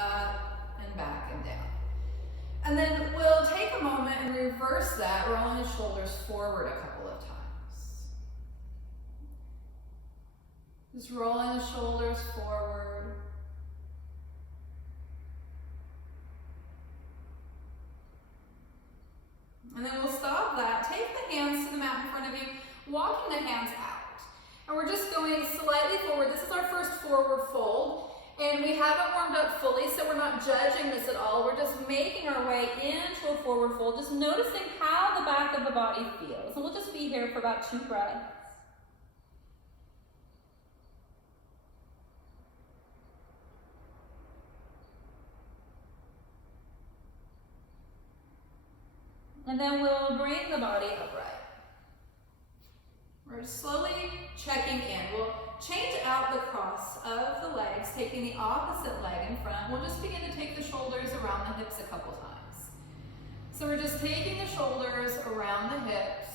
up and back and down. And then we'll take a moment and reverse that, rolling the shoulders forward a couple of times. Just rolling the shoulders forward. And then we'll stop that. Take the hands to the mat in front of you, walking the hands out. And we're just going slightly forward. This is our first forward fold. And we haven't warmed up fully, so we're not judging this at all. We're just making our way into a forward fold, just noticing how the back of the body feels. And we'll just be here for about 2 breaths. And then we'll bring the body upright. We're slowly checking in. We'll change out the cross of the legs, taking the opposite leg in front. We'll just begin to take the shoulders around the hips a couple times. So we're just taking the shoulders around the hips.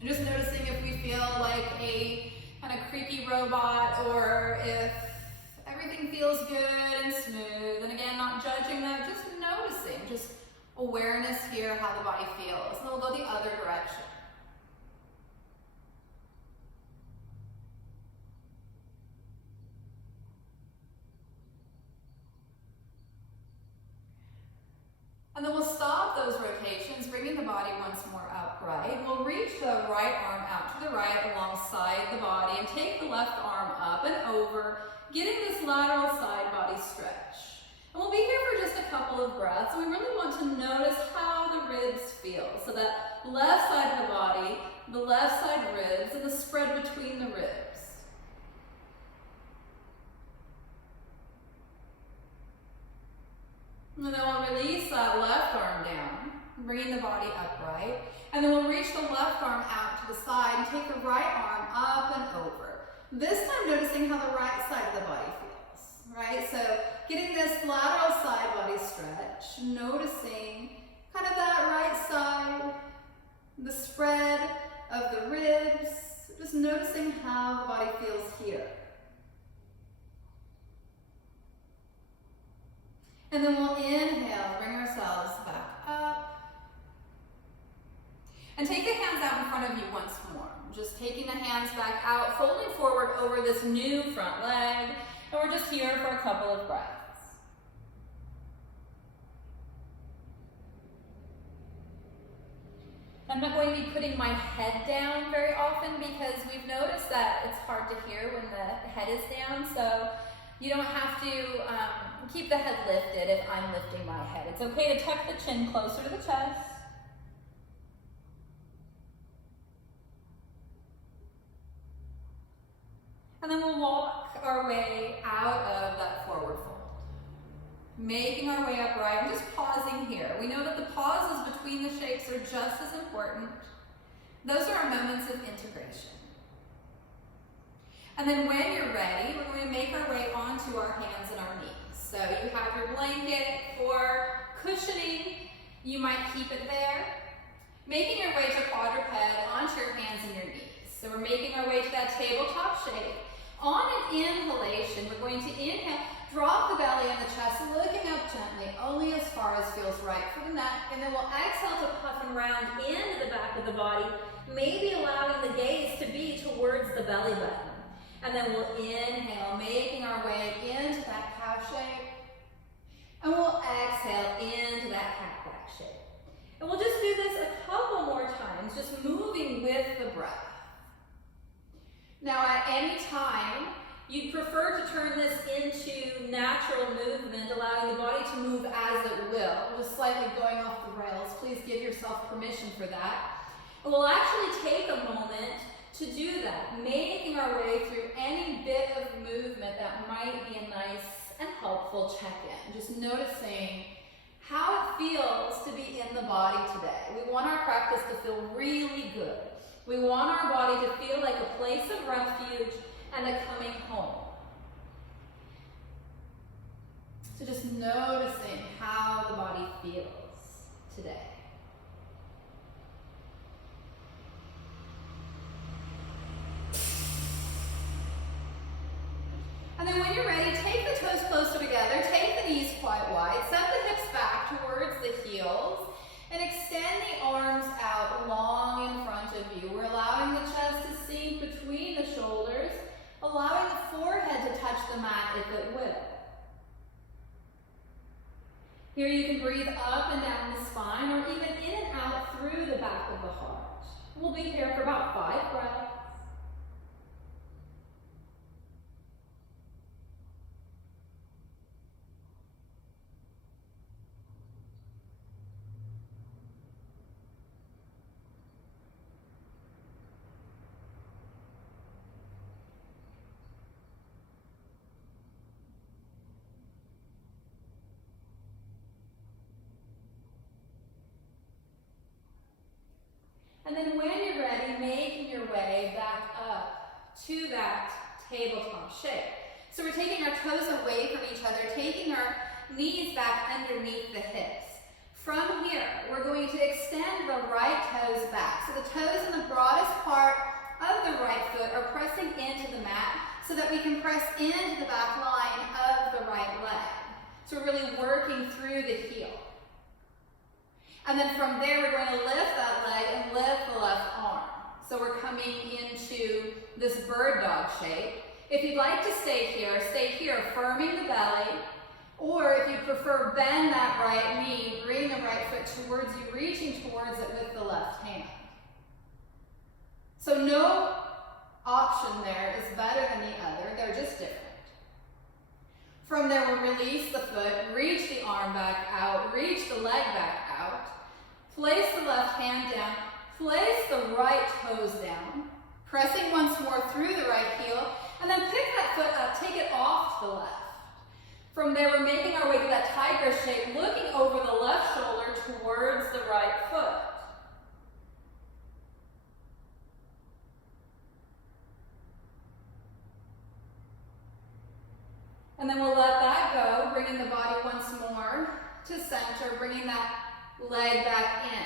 And just noticing if we feel like a kind of creaky robot or if everything feels good and smooth. And again, not judging that, just noticing, just awareness here, how the body feels. And we'll go the other direction. And then we'll stop those rotations, bringing the body once more upright. We'll reach the right arm out to the right alongside the body and take the left arm up and over, getting this lateral side body stretch. And we'll be here for just a couple of breaths. And we really want to notice how the ribs feel. So that left side of the body, the left side ribs, and the spread between the ribs. And then we'll release that left arm down, bringing the body upright. And then we'll reach the left arm out to the side and take the right arm up and over. This time noticing how the right side of the body feels, right? So getting this lateral side body stretch, noticing kind of that right side, the spread of the ribs, just noticing how the body feels here. And then we'll inhale, bring ourselves back up. And take the hands out in front of you once more. Just taking the hands back out, folding forward over this new front leg. And we're just here for a couple of breaths. I'm not going to be putting my head down very often because we've noticed that it's hard to hear when the head is down. So you don't have to keep the head lifted if I'm lifting my head. It's okay to tuck the chin closer to the chest. And then we'll walk our way out of that forward fold. Making our way upright and just pausing here. We know that the pauses between the shapes are just as important. Those are our moments of integration. And then when you're ready, we're going to make our way onto our hands and our knees. So you have your blanket for cushioning. You might keep it there. Making your way to quadruped onto your hands and your knees. So we're making our way to that tabletop shape. On an inhalation, we're going to inhale, drop the belly and the chest, looking up gently, only as far as feels right for the neck. And then we'll exhale to puff and round into the back of the body, maybe allowing the gaze to be towards the belly button. And then we'll inhale, making our way into that cow shape. And we'll exhale into that cat-back shape. And we'll just do this a couple more times, just moving with the breath. Now at any time, you'd prefer to turn this into natural movement, allowing the body to move as it will, just slightly going off the rails. Please give yourself permission for that. And we'll actually take a moment to do that, making our way through any bit of movement that might be a nice and helpful check-in. Just noticing how it feels to be in the body today. We want our practice to feel really good. We want our body to feel like a place of refuge and a coming home. So just noticing how the body feels today. And then when you're ready, take the toes closer together, if it will. Here you can breathe up and down the spine or even in and out through the back of the heart. We'll be here for about 5 breaths. And then when you're ready, making your way back up to that tabletop shape. So we're taking our toes away from each other, taking our knees back underneath the hips. From here, we're going to extend the right toes back. So the toes in the broadest part of the right foot are pressing into the mat so that we can press into the back line of the right leg. So we're really working through the heel. And then from there, we're going to lift that leg and lift the left arm. So we're coming into this bird dog shape. If you'd like to stay here, affirming the belly. Or if you prefer, bend that right knee, bring the right foot towards you, reaching towards it with the left hand. So no option there is better than the other, they're just different. From there, we'll release the foot, reach the arm back out, reach the leg back out. Place the left hand down, place the right toes down, pressing once more through the right heel, and then pick that foot up, take it off to the left. From there, we're making our way to that tiger shape, looking over the left shoulder towards the right foot. And then we'll let that go, bringing the body once more to center, bringing that leg back in.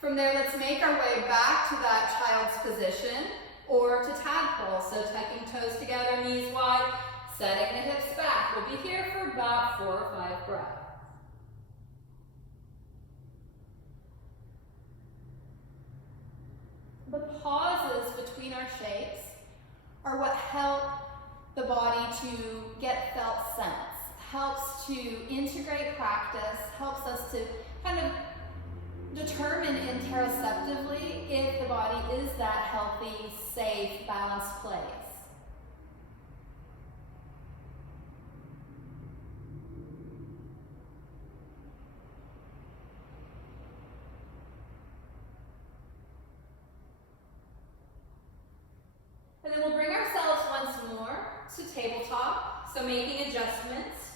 From there, let's make our way back to that child's position or to tadpole. So tucking toes together, knees wide, setting the hips back. We'll be here for about 4 or 5 breaths. The pauses between our shapes are what help the body to get felt sense, helps to integrate practice, helps us to kind of determine interoceptively if the body is that healthy, safe, balanced place. And then we'll bring ourselves once more to tabletop, so making adjustments.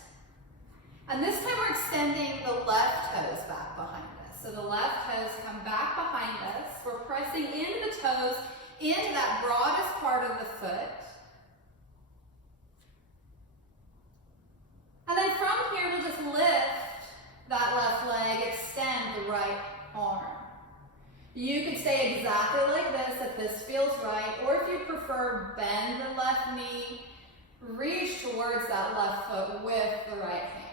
And this time we're extending the left toes back behind us. So the left toes come back behind us. We're pressing into the toes, into that broadest part of the foot. And then from here, we'll just lift that left leg, extend the right arm. You could stay exactly like this if this feels right, or if you prefer, bend the left knee, reach towards that left foot with the right hand.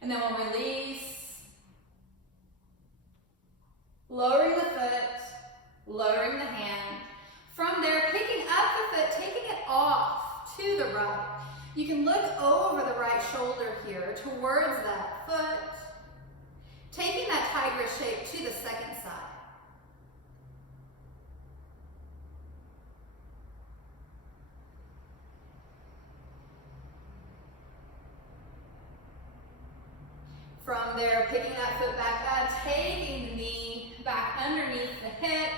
And then we'll release, lowering the foot, lowering the hand. From there, picking up the foot, taking it off to the right. You can look over the right shoulder here towards that foot, taking that tiger shape to the second side. From there, picking that foot back up, taking the knee back underneath the hip.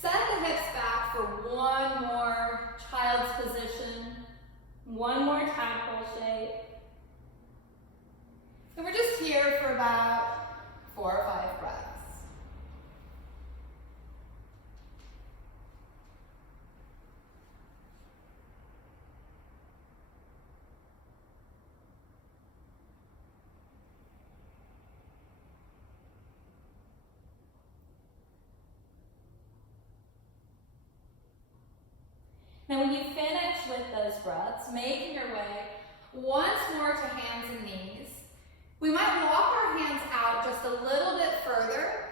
Set the hips back for one more child's position, one more tadpole shape. And we're just here for about 4 or 5 breaths. Now when you finish with those breaths, making your way once more to hands and knees, we might walk our hands out just a little bit further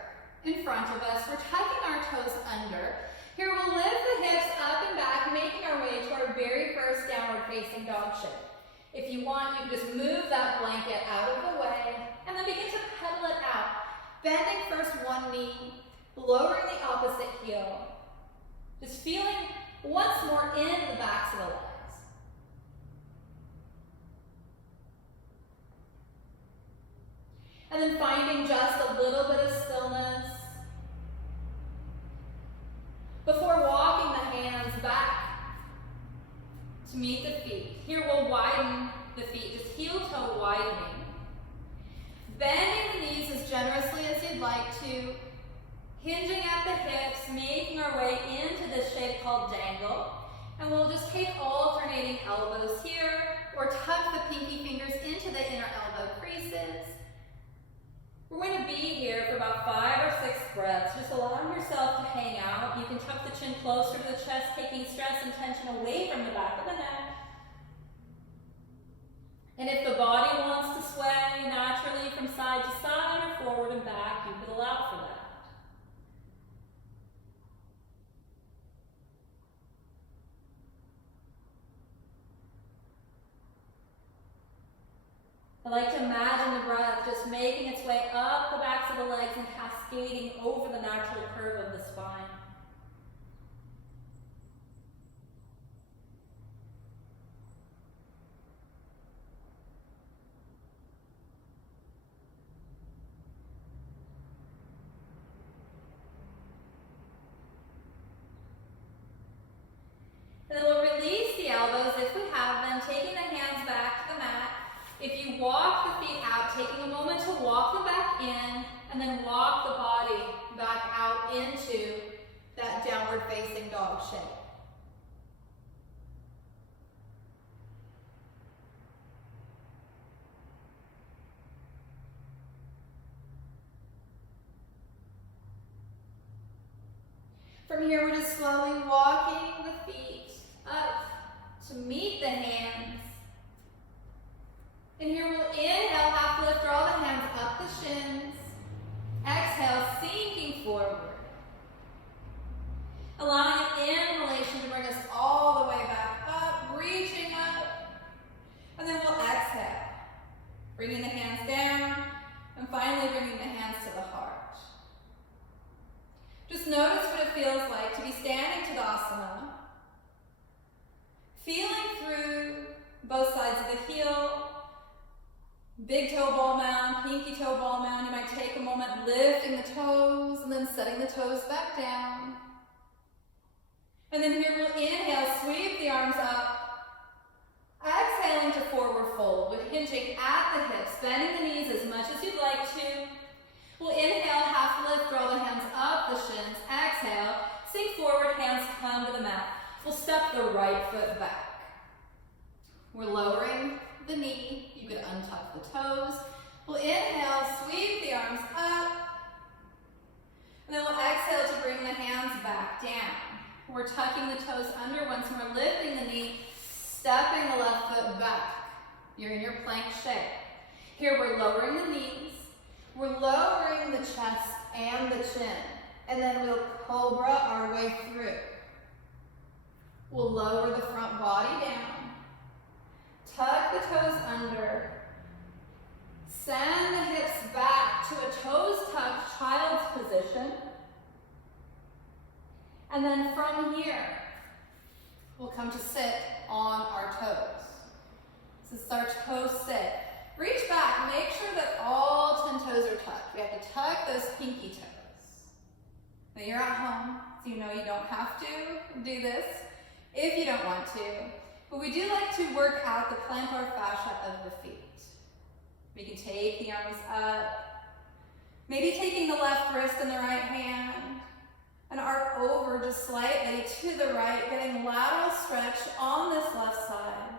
and front of us. We're tucking our toes under. Here we'll lift the hips up and back, making our way to our very first downward facing dog shape. If you want, you can just move that blanket out of the way and then begin to pedal it out. Bending first one knee, lowering the opposite heel. Just feeling once more in the backs of the legs. And then finding just a little bit of stillness before walking the hands back to meet the feet. Here we'll widen the feet, just heel-toe widening. Bending the knees as generously as you'd like to. Hinging at the hips, making our way into this shape called dangle. And we'll just take alternating elbows here, or tuck the pinky fingers into the inner elbow creases. We're going to be here for about 5 or 6 breaths, just allowing yourself to hang out. You can tuck the chin closer to the chest, taking stress and tension away from the back of the neck. And if the body wants to sway naturally from side to side or forward and back, you could allow for that. I like to imagine the breath just making its way up the backs of the legs and cascading over the natural curve of the spine. And then we'll release the elbows if we have them, taking the hands back to the mat. If you walk the feet out, taking a moment to walk them back in, and then walk the body back out into that downward facing dog shape. From here, we're just slowly walking the feet up to meet the hands. And here we'll inhale, half lift, draw the hands up the shins. Exhale, sinking forward. Allowing an inhalation to bring us all the way back up, reaching up. And then we'll exhale, bringing the hands down, and finally bringing the hands to the heart. Just notice what it feels like to be standing Tadasana, feeling through both sides of the heel. Big toe ball mound, pinky toe ball mound. You might take a moment lifting the toes and then setting the toes back down. And then here we'll inhale, sweep the arms up. Exhaling to forward fold with hinging at the hips, bending the knees as much as you'd like to. We'll inhale, half lift, draw the hands up the shins. Exhale, sink forward, hands come to the mat. We'll step the right foot back. We're lowering the knee. You could untuck the toes. We'll inhale, sweep the arms up. And then we'll exhale to bring the hands back down. We're tucking the toes under once more, lifting the knee, stepping the left foot back. You're in your plank shape. Here we're lowering the knees. We're lowering the chest and the chin. And then we'll cobra our way through. We'll lower the front body down. Tuck the toes under. Send the hips back to a toes tucked child's position. And then from here, we'll come to sit on our toes. This is our toe sit. Reach back, make sure that all 10 toes are tucked. We have to tuck those pinky toes. Now you're at home, so you know you don't have to do this if you don't want to. But we do like to work out the plantar fascia of the feet. We can take the arms up, maybe taking the left wrist in the right hand, and arc over just slightly to the right, getting lateral stretch on this left side.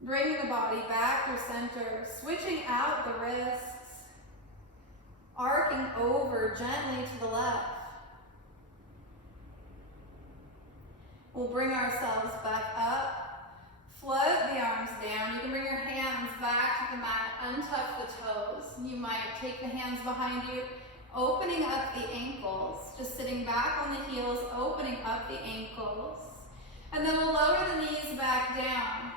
Bringing the body back through center, switching out the wrists, arcing over gently to the left. We'll bring ourselves back up, float the arms down. You can bring your hands back to the mat, untuck untuck the toes. You might take the hands behind you, opening up the ankles, just sitting back on the heels, opening up the ankles. And then we'll lower the knees back down.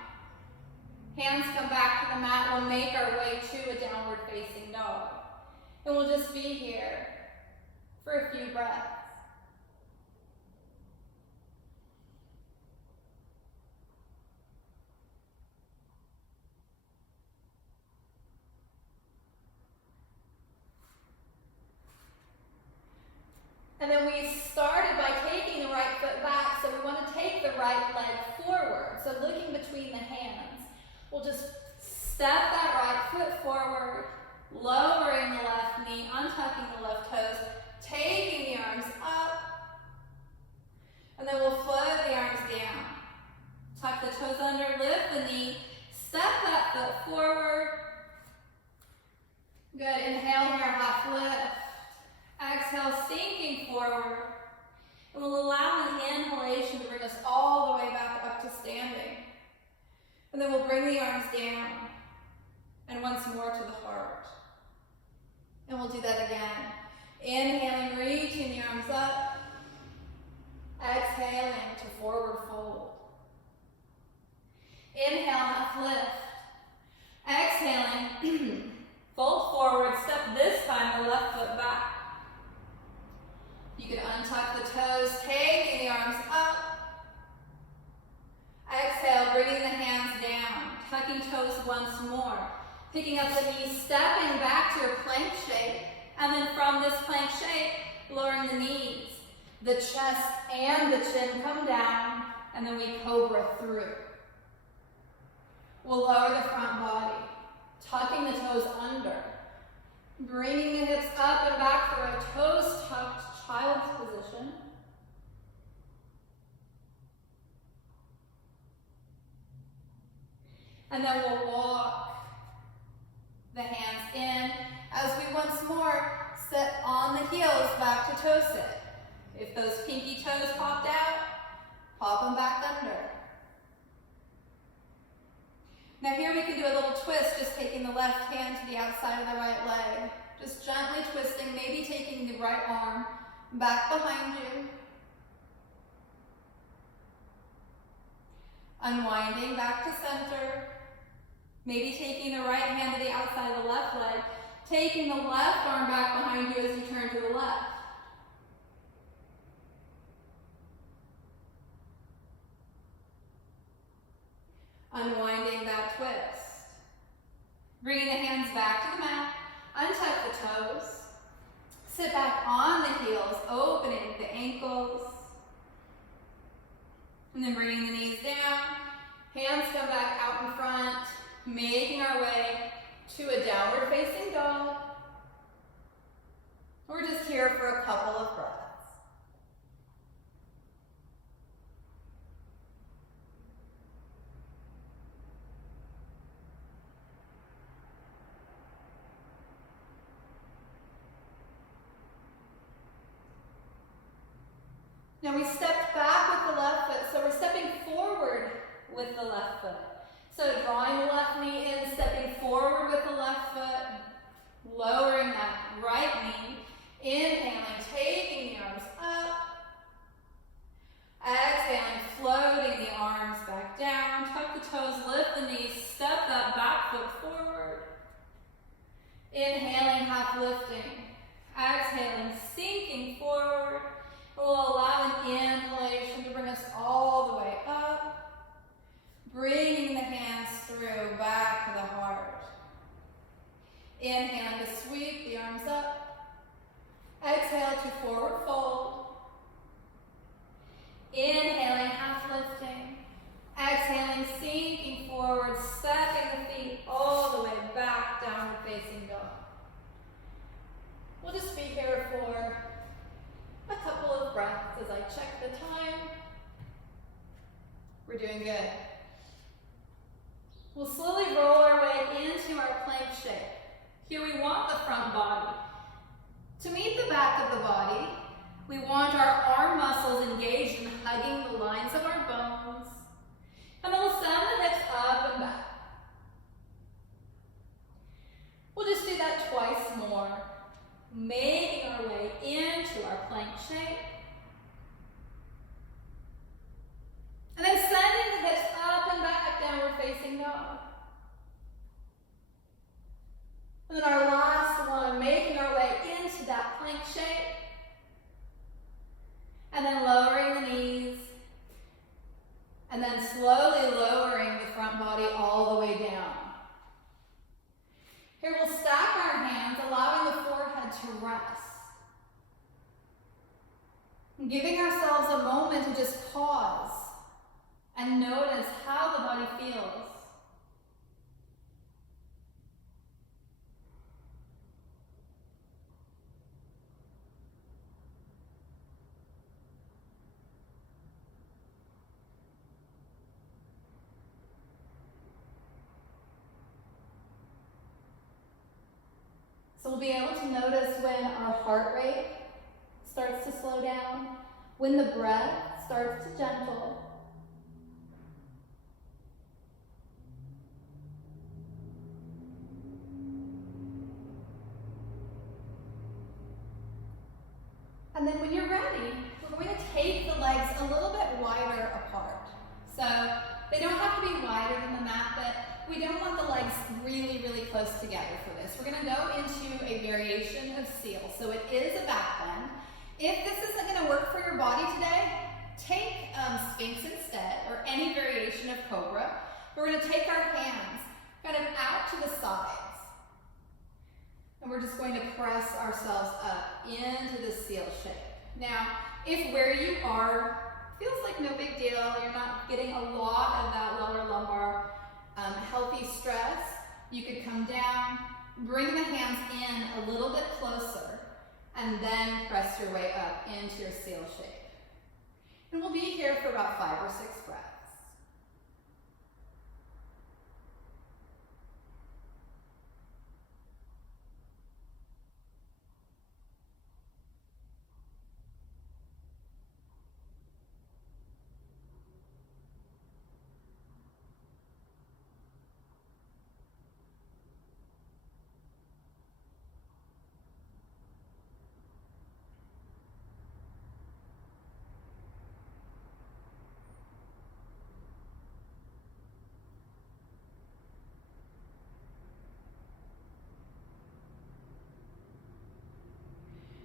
Hands come back to the mat. We'll make our way to a downward facing dog. And we'll just be here for a few breaths. And then we started by taking the right foot back, so we want to take the right leg forward. So looking between the hands, we'll just step that right foot forward, lowering the left knee, untucking the left toes, taking the arms up, and then we'll float the arms down. Tuck the toes under, lift the knee, step that foot forward. Good, inhale here, half lift. Exhale, sinking forward. And we'll allow an inhalation to bring us all the way back up to standing. And then we'll bring the arms down. And once more to the heart. And we'll do that again. Inhaling, reaching the arms up. Exhaling to forward fold. Inhale, half lift. Exhaling, fold forward, step this time the left foot back. You can untuck the toes, taking the arms up. Exhale, bringing the hands down, tucking toes once more. Picking up the knees, stepping back to your plank shape. And then from this plank shape, lowering the knees. The chest and the chin come down, and then we cobra through. We'll lower the front body, tucking the toes under. Bringing the hips up and back for a toes tucked child's position. And then we'll walk the hands in as we once more sit on the heels back to toe sit. If those pinky toes popped out, pop them back under. Now here we can do a little twist, just taking the left hand to the outside of the right leg. Just gently twisting, maybe taking the right arm back behind you. Unwinding back to center. Maybe taking the right hand to the outside of the left leg. Taking the left arm back behind you as you turn to the left. Unwinding that twist. Bringing the hands back to the mat. Untuck the toes. Sit back on the heels, opening the ankles. And then bringing the knees down. Hands come back out in front. Making our way to a downward facing dog. We're just here for a couple of breaths. Now we stepped back with the left foot, so we're stepping forward with the left foot. So drawing the left knee in, stepping forward with the left foot, lowering that right knee, inhaling, taking the arms up, exhaling, floating the arms back down, tuck the toes, lift the knees, step that back foot forward, inhaling, half lifting, exhaling, sinking forward. We'll allow an inhalation to bring us all the way up, bringing the hands through back to the heart. Inhaling to sweep the arms up. Exhale to forward fold. Inhaling, half lifting. Exhaling, sinking forward, stepping the feet all the way back, downward facing dog. We'll just be here for a couple of breaths as I check the time. We're doing good. We'll slowly roll our way into our plank shape. Here we want the front body. To meet the back of the body, we want our arm muscles engaged in hugging the lines of our bones. And then we'll send the hips up and back. making our way into our plank shape. And then sending the hips up and back, downward facing dog. And then our last one, making our way into that plank shape. And then lowering the knees. And then slowly lowering the front body all the way down. Here we'll stack our hands, allowing the forehead to rest. And giving ourselves a moment to just pause and notice how the body feels. So we'll be able to notice when our heart rate starts to slow down, when the breath starts to gentle. And then when you're ready, we're going to take the legs a little bit wider apart. So they don't have to be wider than the mat, but we don't want the legs really, really close together for this. We're going to go into a variation of seal. So it is a back bend. If this isn't going to work for your body today, take Sphinx instead, or any variation of Cobra. We're going to take our hands kind of out to the sides. And we're just going to press ourselves up into the seal shape. Now, if where you are feels like no big deal, you're not getting a lot of that lower lumbar healthy stress, you could come down, bring the hands in a little bit closer, and then press your way up into your seal shape. And we'll be here for about 5 or 6 breaths.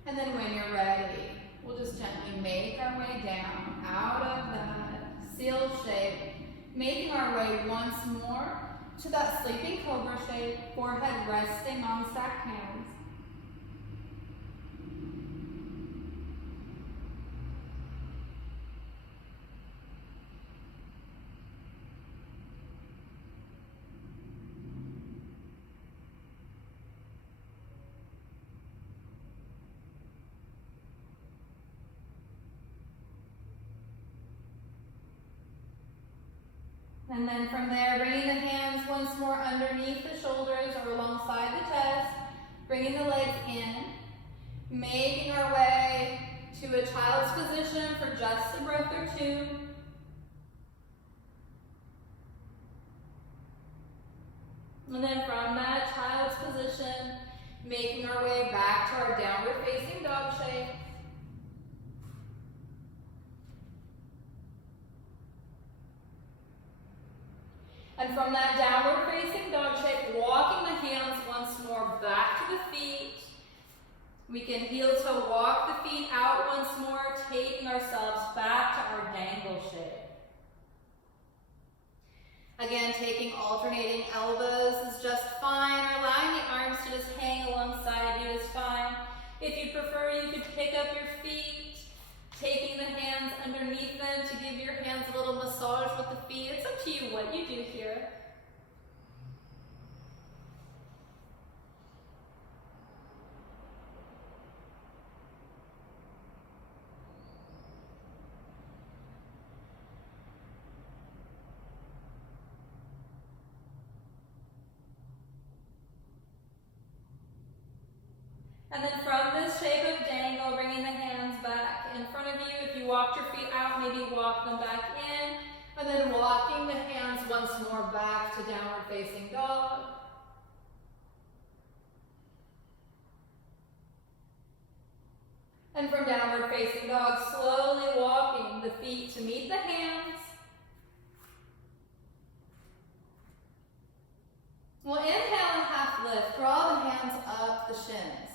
And then when you're ready, we'll just gently make our way down out of that seal shape, making our way once more to that sleeping cobra shape, forehead resting on stacked hands. And then from there, bringing the hands once more underneath the shoulders or alongside the chest, bringing the legs in, making our way to a child's position for just a breath or two. And then from that child's position, making our way back to our downward facing dog shape. And from that downward facing dog shape, walking the hands once more back to the feet. We can heel toe walk the feet out once more, taking ourselves back to our dangle shape. Again, taking alternating elbows is just fine, or allowing the arms to just hang alongside you is fine. If you prefer, you could pick up your feet, taking the hands underneath them to give your hands a little massage with the feet. It's up to you what you do here. And then from this shape of dangle, bringing the hands back in front of you. If you walked your feet out, maybe walk them back in. And then walking the hands once more back to downward facing dog. And from downward facing dog, slowly walking the feet to meet the hands. We'll inhale and half lift. Draw the hands up the shins.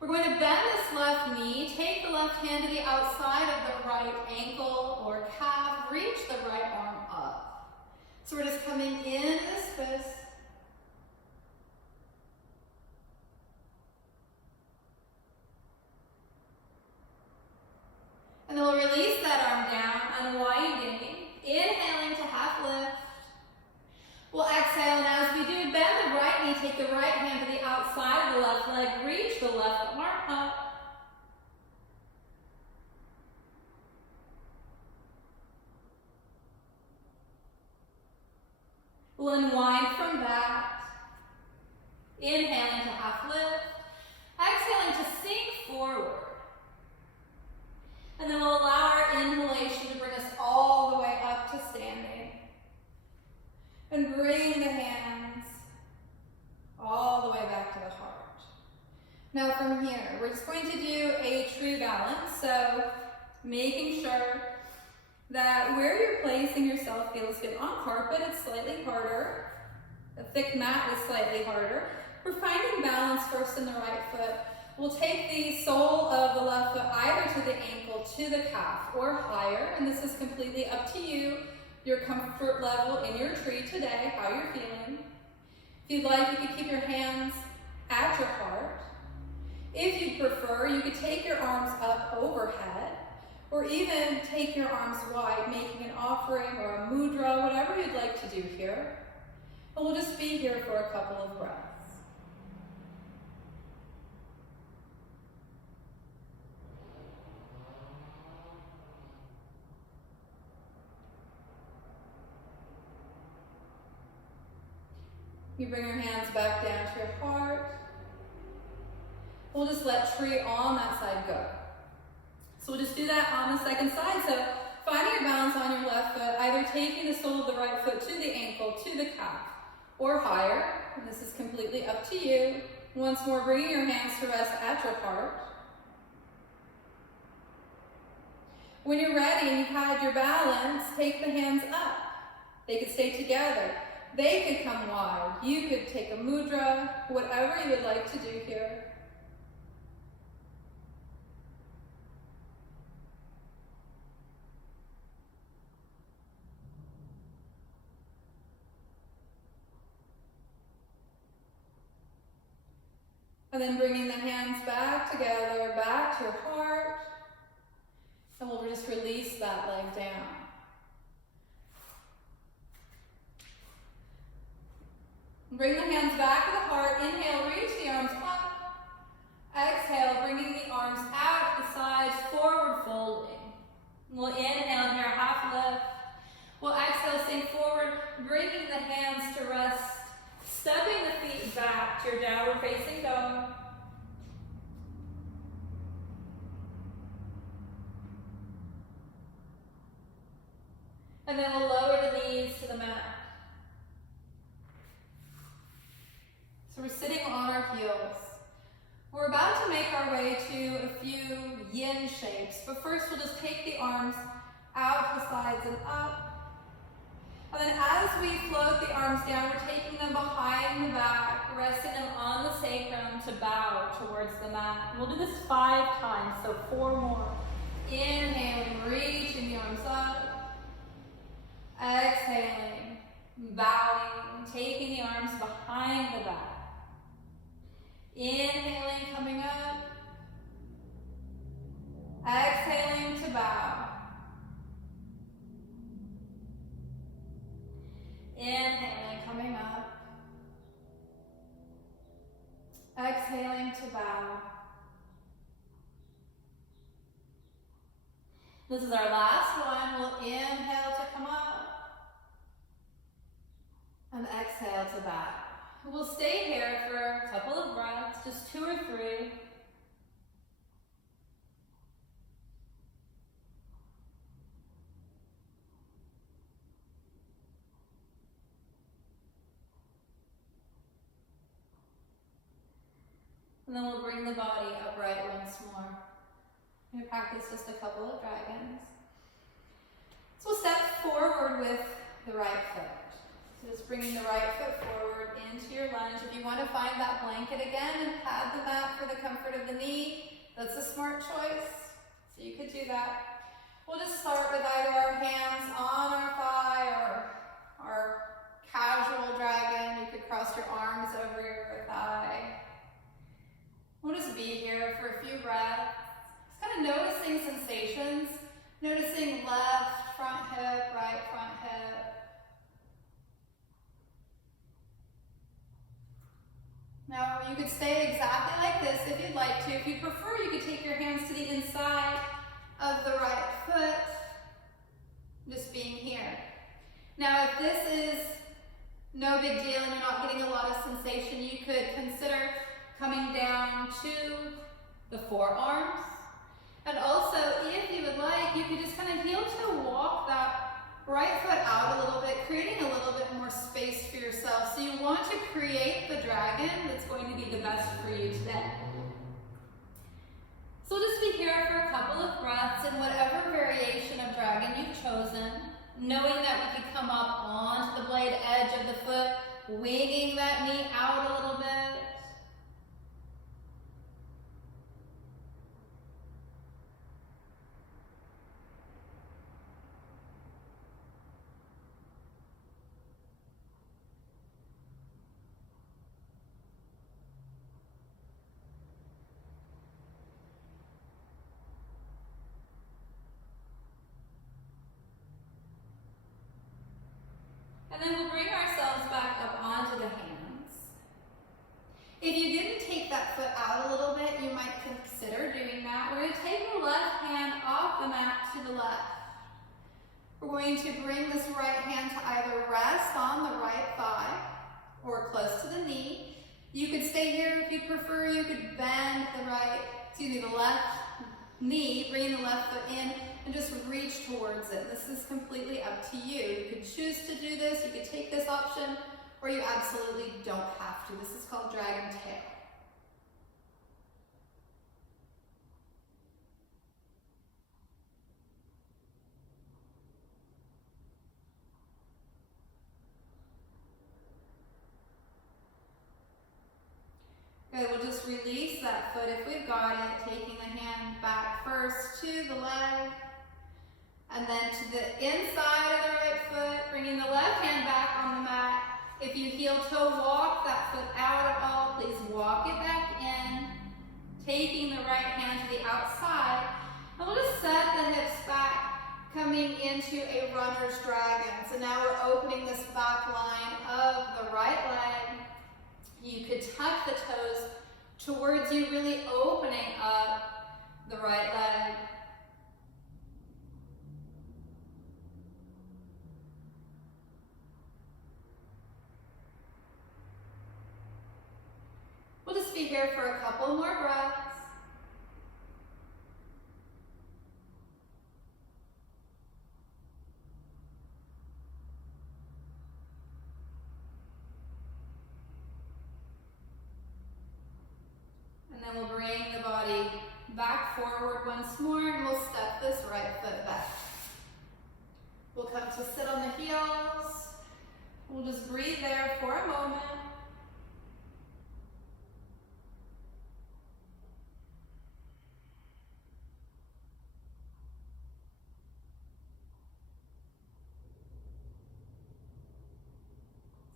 We're going to bend this left knee. Take the left hand to the outside of the right ankle or calf. Reach the right arm up. So we're just coming into this fist. And then we'll release that arm down, unwinding, inhaling to half lift. We'll exhale, and as we do, bend the right knee, take the right hand to the outside of the left leg, reach the left arm up. We'll unwind from that, inhaling to half lift, exhaling to sink forward. And then we'll allow our inhalation to bring us all the way up to standing. And bring the hands all the way back to the heart. Now from here, we're just going to do a tree balance. So making sure that where you're placing yourself feels good. On carpet, it's slightly harder. A thick mat is slightly harder. We're finding balance first in the right foot. We'll take the sole of the left foot either to the ankle, to the calf, or higher, and this is completely up to you, your comfort level in your tree today, how you're feeling. If you'd like, you could keep your hands at your heart. If you'd prefer, you could take your arms up overhead, or even take your arms wide, making an offering or a mudra, whatever you'd like to do here. And we'll just be here for a couple of breaths. You bring your hands back down to your heart. We'll just let tree on that side go. So we'll just do that on the second side. So finding your balance on your left foot, either taking the sole of the right foot to the ankle, to the calf, or higher. And this is completely up to you. Once more, bringing your hands to rest at your heart. When you're ready and you've had your balance, take the hands up. They could stay together. They could come wide. You could take a mudra, whatever you would like to do here. And then bringing the hands back together, back to your heart. And we'll just release that leg down. Bring the hands back to the heart. Inhale, reach the arms up. Exhale, bringing the arms out to the sides, forward folding. We'll inhale here, half lift. We'll exhale, sink forward, bringing the hands to rest, stepping the feet back to your downward facing dog. And then we'll lower the knees to the mat. So we're sitting on our heels. We're about to make our way to a few yin shapes, but first we'll just take the arms out to the sides and up. And then as we float the arms down, we're taking them behind the back, resting them on the sacrum to bow towards the mat. And we'll do this 5 times, so 4 more. Inhaling, reaching the arms up. Exhaling, bowing, taking the arms behind the back. Inhaling, coming up. Exhaling to bow. Inhaling, coming up. Exhaling to bow. This is our last one. We'll inhale to come up. And exhale to bow. We'll stay here for a couple of breaths, just 2 or 3. And then we'll bring the body upright once more. We practice just a couple of dragons. So we'll step forward with the right foot. So just bringing the right foot forward into your lunge. If you want to find that blanket again and pad the mat for the comfort of the knee, that's a smart choice. So you could do that. We'll just start with either our hands on our thigh or our casual dragon. You could cross your arms over your thigh. We'll just be here for a few breaths. Just kind of noticing sensations. Noticing left front hip, right front hip. Now you could stay exactly like this if you'd like to. If you prefer, you could take your hands to the inside of the right foot. Just being here. Now if this is no big deal and you're not getting a lot of sensation, you could consider coming down to the forearms. And also, if you would like, you could just kind of heel to walk that right foot out a little bit, creating a little bit more space for yourself. So you want to create the dragon that's going to be the best for you today. So we'll just be here for a couple of breaths in whatever variation of dragon you've chosen, knowing that we could come up onto the blade edge of the foot, winging that knee out a little bit. And then we'll bring ourselves back up onto the hands. If you didn't take that foot out a little bit, you might consider doing that. We're going to take the left hand off the mat to the left. We're going to bring this right hand to either rest on the right thigh or close to the knee. You could stay here if you prefer. You could bend the left knee, bring the left foot in, and just reach towards it. This is completely up to you. You could choose to do this, you could take this option, or you absolutely don't have to. This is called dragon tail. Good, we'll just release that foot if we've got it, taking the hand back first to the leg, and then to the inside of the right foot, bringing the left hand back on the mat. If you heel toe walk that foot out at all, please walk it back in, taking the right hand to the outside. And we'll just set the hips back, coming into a runner's dragon. So now we're opening this back line of the right leg. You could tuck the toes towards you, really opening up the right leg. We'll just be here for a couple more breaths. And then we'll bring the body back forward once more, and we'll step this right foot back. We'll come to sit on the heels. We'll just breathe there for a moment.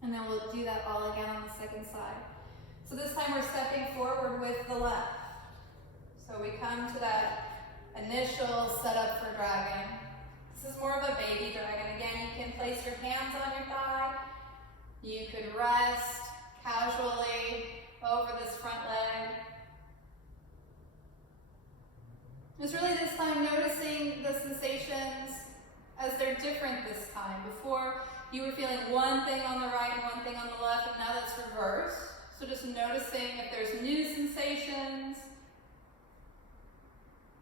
And then we'll do that all again on the second side. So this time we're stepping forward with the left. So we come to that initial setup for dragon. This is more of a baby dragon. Again, you can place your hands on your thigh. You could rest casually over this front leg. Just really this time noticing the sensations as they're different this time. Before you were feeling one thing on the right and one thing on the left, and now that's reversed. So just noticing if there's new sensations.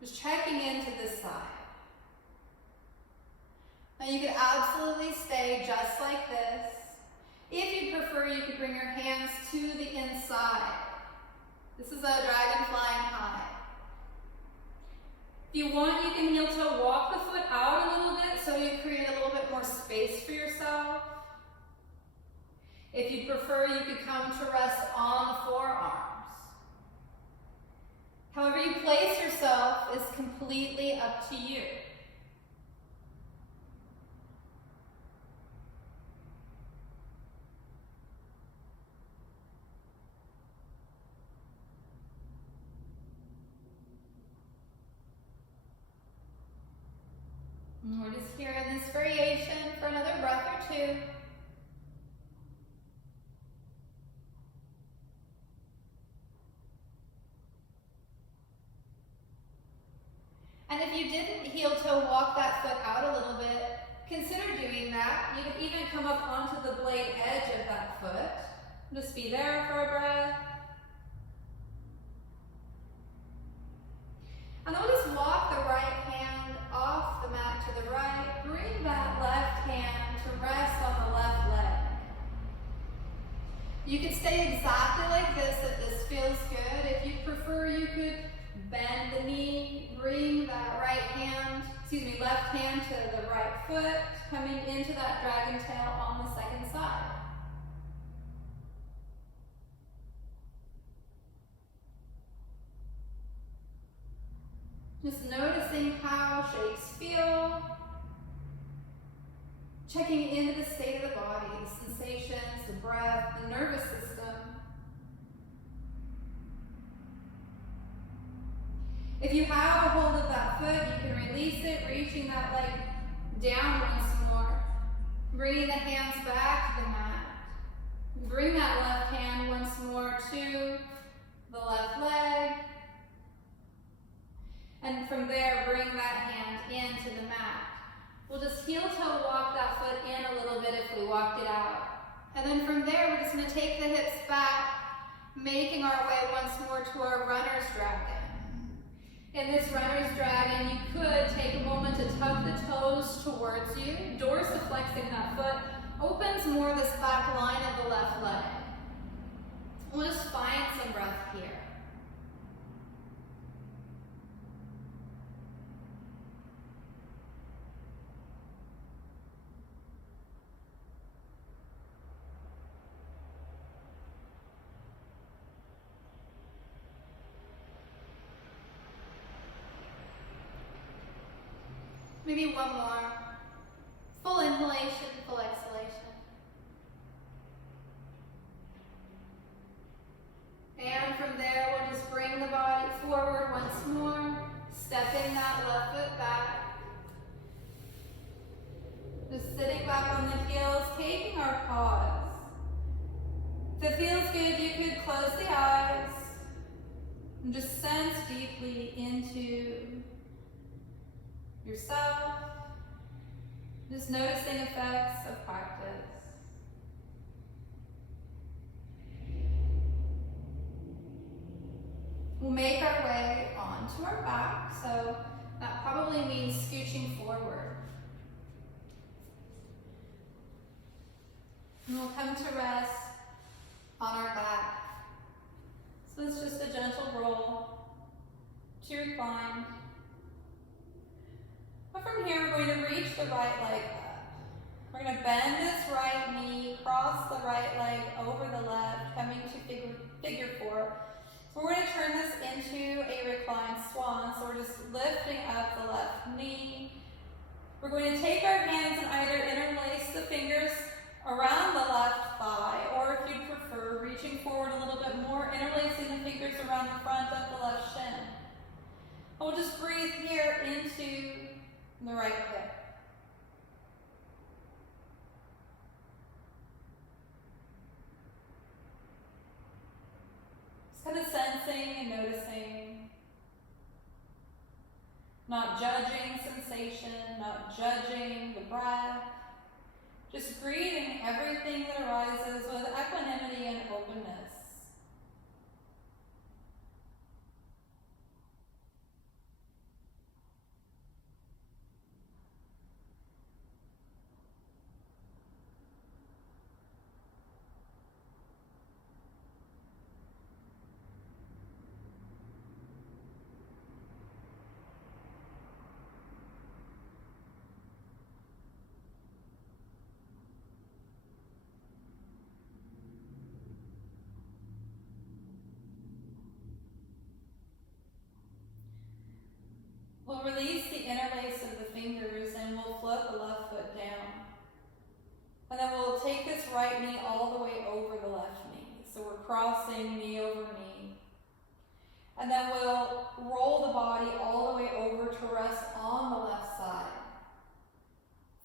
Just checking into this side. Now you could absolutely stay just like this. If you prefer, you could bring your hands to the inside. This is a dragon flying high. If you want, you can heel toe walk the foot out a little bit so you create a little bit more space for yourself. If you prefer, you could come to rest on the forearms. However you place yourself is completely up to you. And we're just here in this variation for another breath or two. And if you didn't heel toe walk that foot out a little bit, consider doing that. You could even come up onto the blade edge of that foot. Just be there for a breath. And then we'll just walk the right hand off the mat to the right. Bring that left hand to rest on the left leg. You could stay exactly like this if this feels good. If you prefer, you could bend the knee, bring that left hand to the right foot, coming into that dragon tail on the second side. Just noticing how shapes feel, checking into the state of the body, the sensations, the breath, the nervous system. If you have a hold of that foot, you can release it, reaching that leg down once more. Bringing the hands back to the mat. Bring that left hand once more to the left leg. And from there, bring that hand into the mat. We'll just heel toe walk that foot in a little bit if we walked it out. And then from there, we're just going to take the hips back, making our way once more to our runner's dragon. In this runner's dragon, you could take a moment to tuck the toes towards you, dorsiflexing that foot, opens more this back line of the left leg. We'll just find some breath here. Maybe one more. Full inhalation, full exhalation. And from there, we'll just bring the body forward once more, stepping that left foot back. Just sitting back on the heels, taking our pause. If it feels good, you could close the eyes and just sense deeply into yourself, just noticing effects of practice. We'll make our way onto our back, so that probably means scooching forward. And we'll come to rest on our back. So it's just a gentle roll to recline. But from here, we're going to reach the right leg up. We're going to bend this right knee, cross the right leg over the left, coming to figure four. So we're going to turn this into a reclined swan. So we're just lifting up the left knee. We're going to take our hands and either interlace the fingers around the left thigh, or if you prefer, reaching forward a little bit more, interlacing the fingers around the front of the left shin. And we'll just breathe here into the right hip. Just kind of sensing and noticing, not judging sensation, not judging the breath, just greeting everything that arises with equanimity and openness. We'll release the interlace of the fingers and we'll float the left foot down. And then we'll take this right knee all the way over the left knee. So we're crossing knee over knee. And then we'll roll the body all the way over to rest on the left side.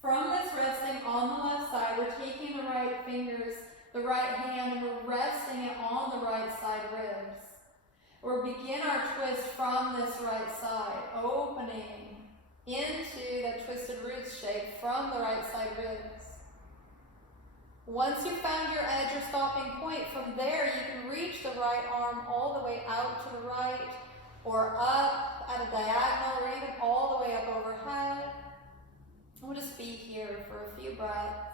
From this resting on the left side, we're taking the right fingers, the right hand, and we're resting it on the right side ribs. We'll begin our twist from this right side, opening into that twisted roots shape from the right side ribs. Once you've found your edge or stopping point, from there you can reach the right arm all the way out to the right, or up at a diagonal, or even all the way up overhead. We'll just be here for a few breaths.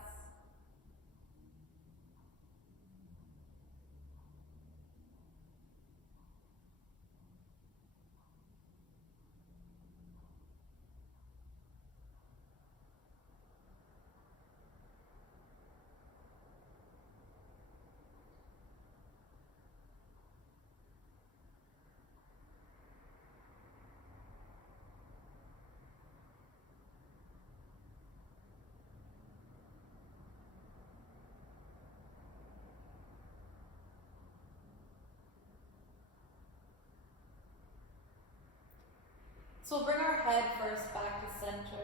So we'll bring our head first back to center.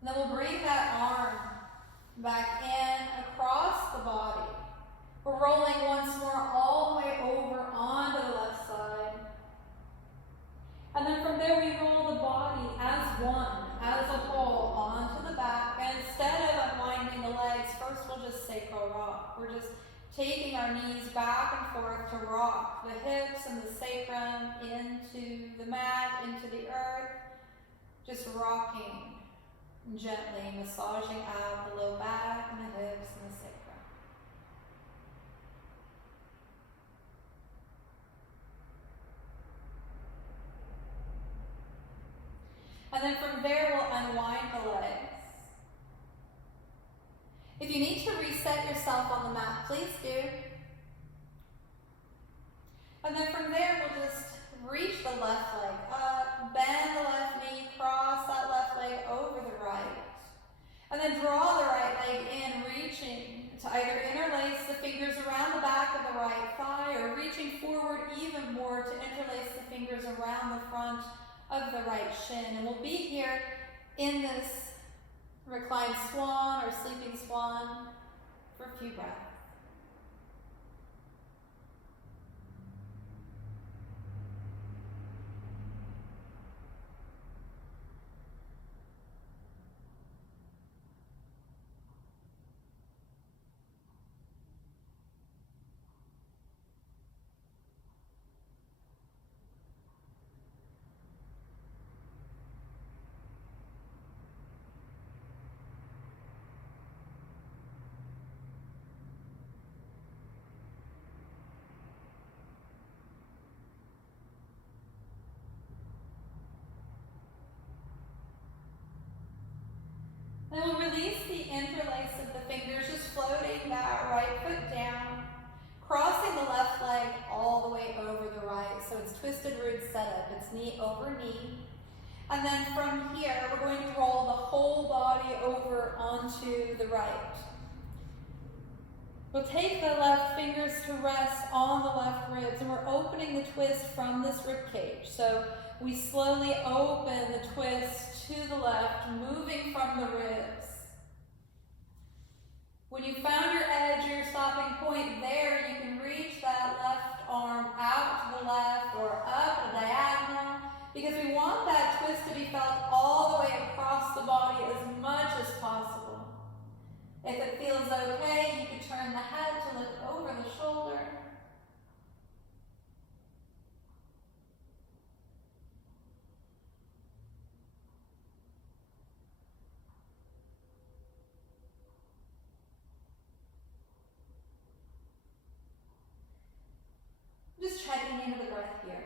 And then we'll bring that arm back in across the body. We're rolling once more all the way over onto the left side. And then from there we roll the body as one, as a whole, onto the back. And instead of unwinding the legs, first we'll just sacral rock. We're just taking our knees back and forth to rock the hips and the sacrum into the mat, into the earth, just rocking gently, massaging out the low back and the hips and the sacrum. And then from there, we'll unwind the legs. If you need to reset yourself on the mat, please do. And then from there, we'll just reach the left leg up, bend the left knee, cross that left leg over the right. And then draw the right leg in, reaching to either interlace the fingers around the back of the right thigh or reaching forward even more to interlace the fingers around the front of the right shin. And we'll be here in this reclined swan or sleeping swan for a few breaths. Then we'll release the interlace of the fingers, just floating that right foot down, crossing the left leg all the way over the right. So it's twisted root setup. It's knee over knee. And then from here, we're going to roll the whole body over onto the right. We'll take the left fingers to rest on the left ribs, and we're opening the twist from this rib cage. So we slowly open the twist to the left, moving from the ribs. When you found your edge or your stopping point there, you can reach that left arm out to the left or up a diagonal, because we want that twist to be felt all the way across the body as much as possible. If it feels okay, you can turn the head to look over the shoulder. Just checking into the breath here.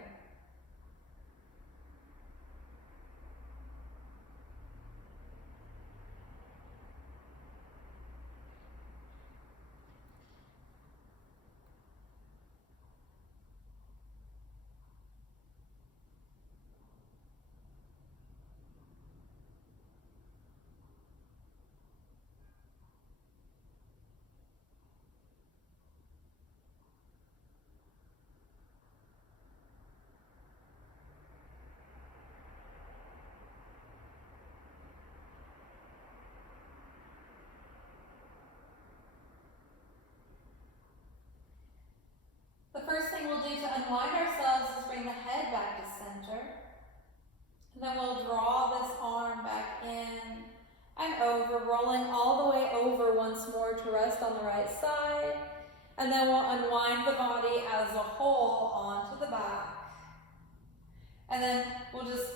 unwind ourselves, just bring the head back to center. And then we'll draw this arm back in and over, rolling all the way over once more to rest on the right side. And then we'll unwind the body as a whole onto the back. And then we'll just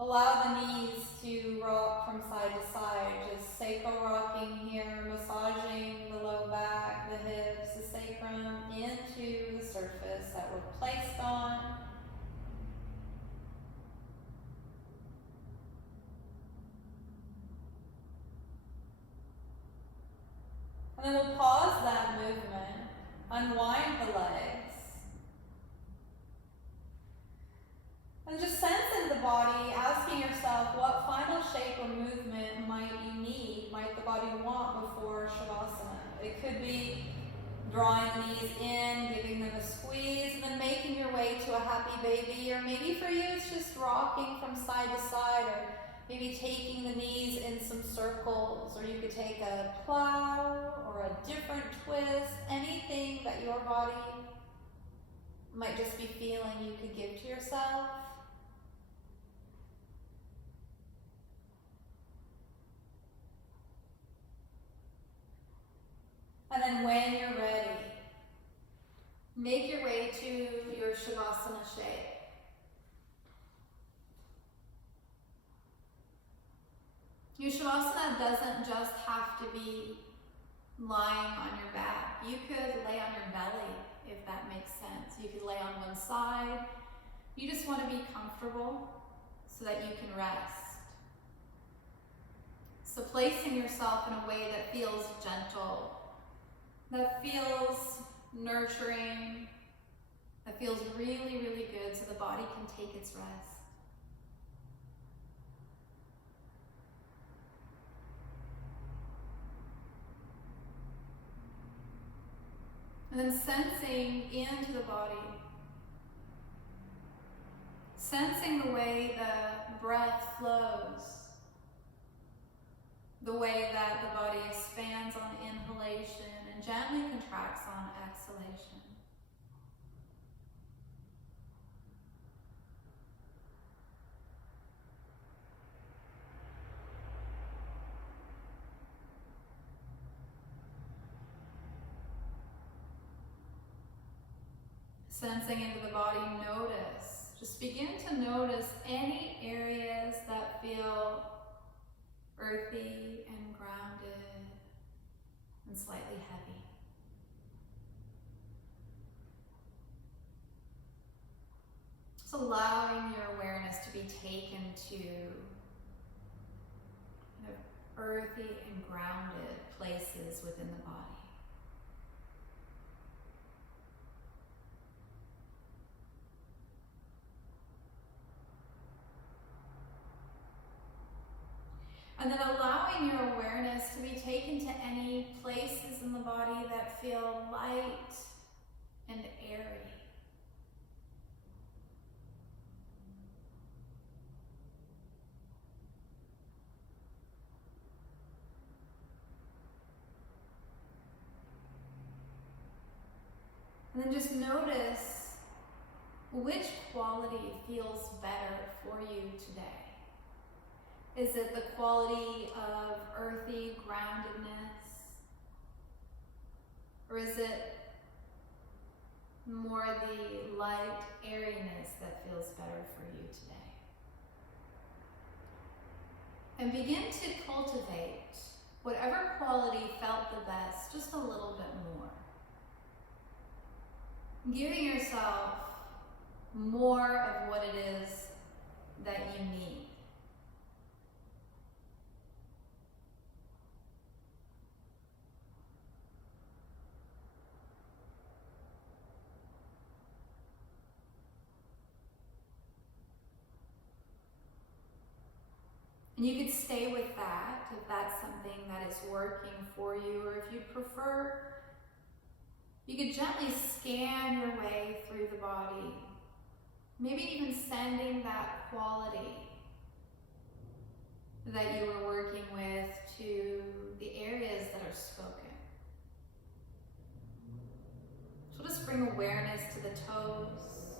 allow the knees to rock from side to side. Just sacral rocking here, massaging the low back, the hips, the sacrum into the surface that we're placed on. And then we'll pause that movement, unwind the legs, and just sense into the body, asking yourself what final shape or movement might you need, might the body want before Shavasana. It could be drawing the knees in, giving them a squeeze, and then making your way to a happy baby, or maybe for you it's just rocking from side to side, or maybe taking the knees in some circles, or you could take a plow or a different twist, anything that your body might just be feeling you could give to yourself. And then when you're ready, make your way to your Shavasana shape. Your Shavasana doesn't just have to be lying on your back. You could lay on your belly, if that makes sense. You could lay on one side. You just want to be comfortable so that you can rest. So placing yourself in a way that feels gentle, that feels nurturing, that feels really, really good so the body can take its rest. And then sensing into the body, sensing the way the breath flows, the way that the body expands on inhalation and gently contracts on exhalation. Sensing into the body, notice. Just begin to notice any areas that feel earthy and grounded and slightly heavy. Just allowing your awareness to be taken to kind of earthy and grounded places within the body. And then allowing your awareness to be taken to any places in the body that feel light and airy. And then just notice which quality feels better for you today. Is it the quality of earthy groundedness? Or is it more the light airiness that feels better for you today? And begin to cultivate whatever quality felt the best, just a little bit more. Giving yourself more of what it is that you need. And you could stay with that if that's something that is working for you, or if you prefer, you could gently scan your way through the body, maybe even sending that quality that you were working with to the areas that are spoken. So just bring awareness to the toes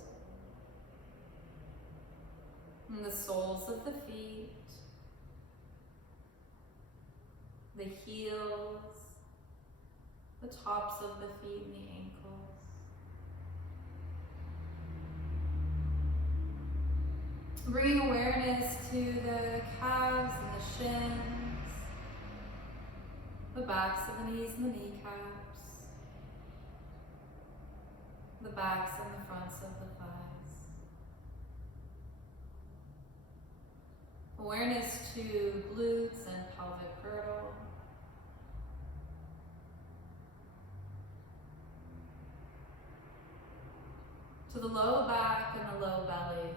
and the soles of the feet, the heels, the tops of the feet and the ankles. Bringing awareness to the calves and the shins, the backs of the knees and the kneecaps, the backs and the fronts of the thighs. Awareness to glutes and pelvic girdle. To the low back and the low belly.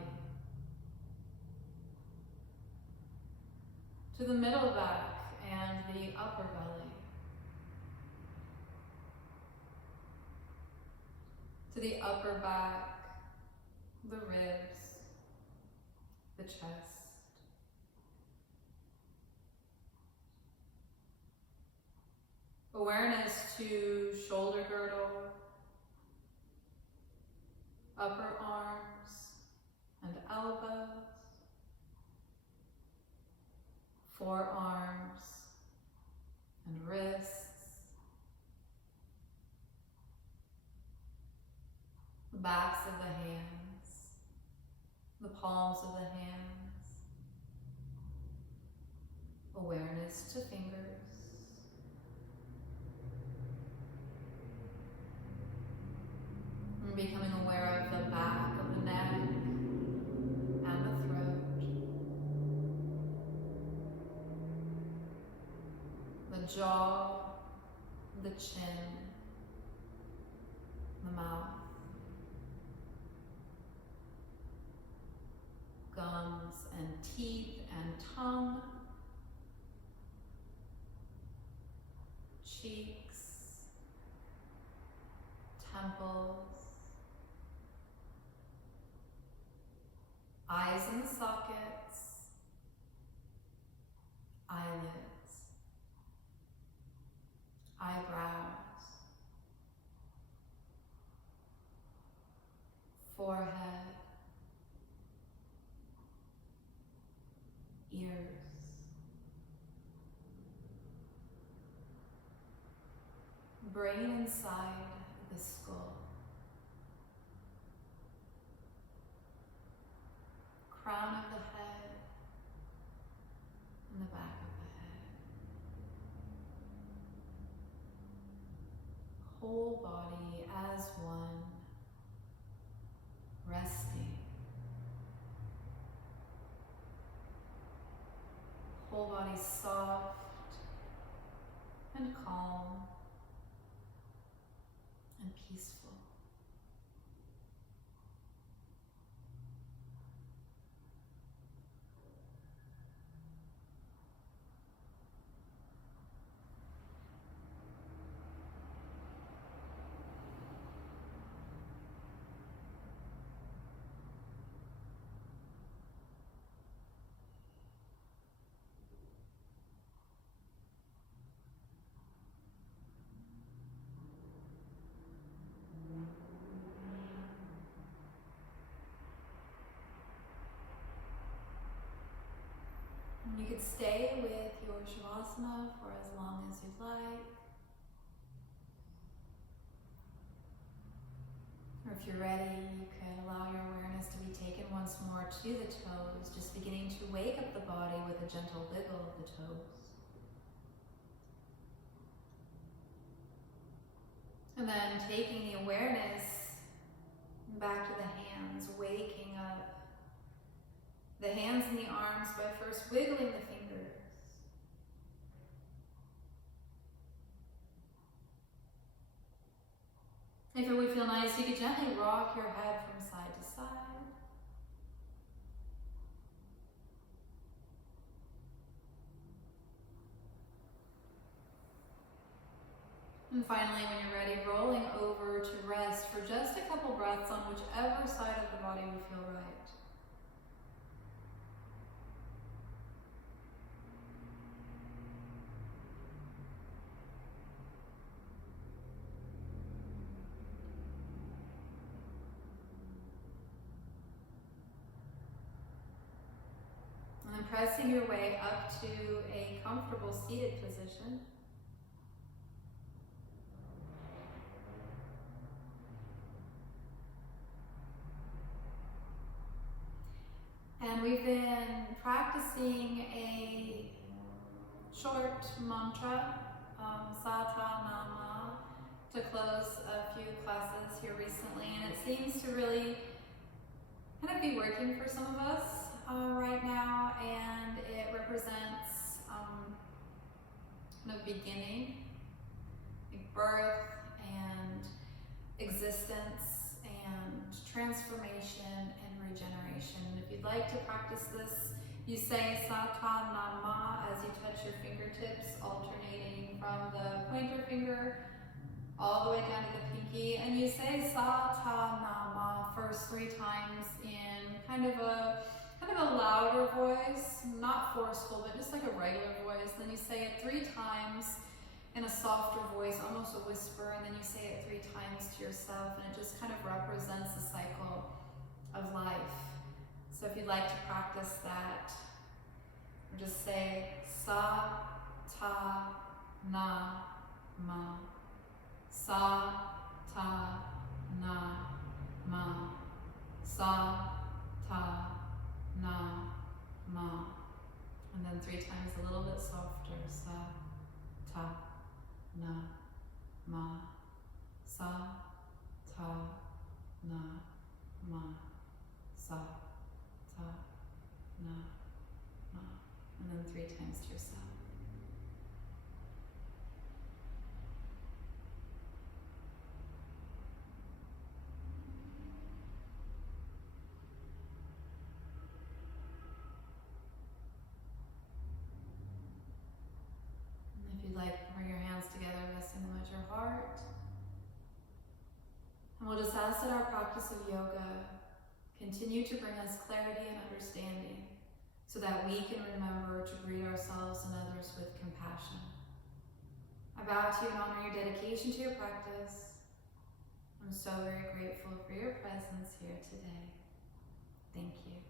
To the middle back and the upper belly. To the upper back, the ribs, the chest. Awareness to shoulder girdle, upper arms and elbows, forearms and wrists, the backs of the hands, the palms of the hands, awareness to fingers, and becoming aware of the back of the neck and the throat, the jaw, the chin, the mouth, gums and teeth and tongue, cheeks, temples, eyes in the sockets, eyelids, eyebrows, forehead, ears, brain inside the skull, crown of the head and the back of the head, whole body as one, resting, whole body soft and calm and peaceful. You could stay with your Shavasana for as long as you'd like. Or if you're ready, you could allow your awareness to be taken once more to the toes, just beginning to wake up the body with a gentle wiggle of the toes. And then taking the awareness back to the hands, waking up the hands and the arms by first wiggling the fingers. If it would feel nice, you could gently rock your head from side to side. And finally, when you're ready, rolling over to rest for just a couple breaths on whichever side of the body would feel right. And pressing your way up to a comfortable seated position. And we've been practicing a short mantra, Sa Ta Na Ma, to close a few classes here recently, and it seems to really kind of be working for some of us right now, and it represents kind of beginning, like birth and existence and transformation and regeneration. And if you'd like to practice this, you say Sa Ta Na Ma as you touch your fingertips, alternating from the pointer finger all the way down to the pinky, and you say Sa Ta Na Ma first 3 times in kind of a louder voice, not forceful, but just like a regular voice. Then you say it 3 times in a softer voice, almost a whisper, and then you say it 3 times to yourself, and it just kind of represents the cycle of life. So if you'd like to practice that, or just say Sa Ta Na Ma, Sa Ta Na Ma, Sa Ta Na Ma, and then 3 times a little bit softer. Sa Ta Na Ma, Sa Ta Na Ma, Sa Ta Na Ma, and then 3 times to yourself. Like, bring your hands together, resting them at your heart. And we'll just ask that our practice of yoga continue to bring us clarity and understanding so that we can remember to greet ourselves and others with compassion. I bow to you and honor your dedication to your practice. I'm so very grateful for your presence here today. Thank you.